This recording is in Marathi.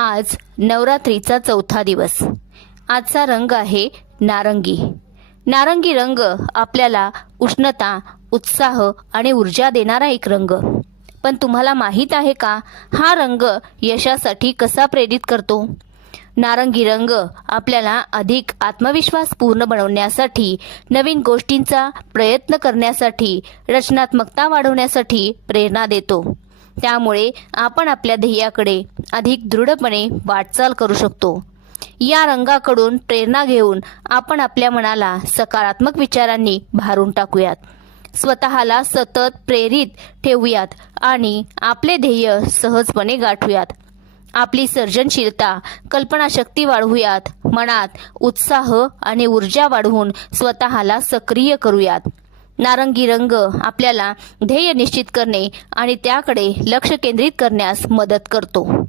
आज नवरात्रीचा चौथा दिवस। आजचा रंग आहे नारंगी। नारंगी रंग आपल्याला उष्णता, उत्साह आणि ऊर्जा देणारा एक रंग। पण तुम्हाला माहित आहे का, हा रंग यशासाठी कसा प्रेरित करतो? नारंगी रंग आपल्याला अधिक आत्मविश्वास पूर्ण बनवण्यासाठी, नवीन गोष्टींचा प्रयत्न करण्यासाठी, रचनात्मकता वाढवण्यासाठी प्रेरणा देतो। त्यामुळे आपण आपल्या ध्येयाकडे अधिक दृढपणे वाटचाल करू शकतो। या रंगाकडून प्रेरणा घेऊन आपण आपल्या मनाला सकारात्मक विचारांनी भरून टाकूयात, स्वतःला सतत प्रेरित ठेवूयात आणि आपले ध्येय सहजपणे गाठूयात। आपली सर्जनशीलता, कल्पनाशक्ती वाढवूयात, मनात उत्साह आणि ऊर्जा वाढवून स्वतःला सक्रिय करूयात। नारंगी रंग आपल्याला ध्येय निश्चित करणे आणि त्याकडे लक्ष केंद्रित करण्यास मदत करतो।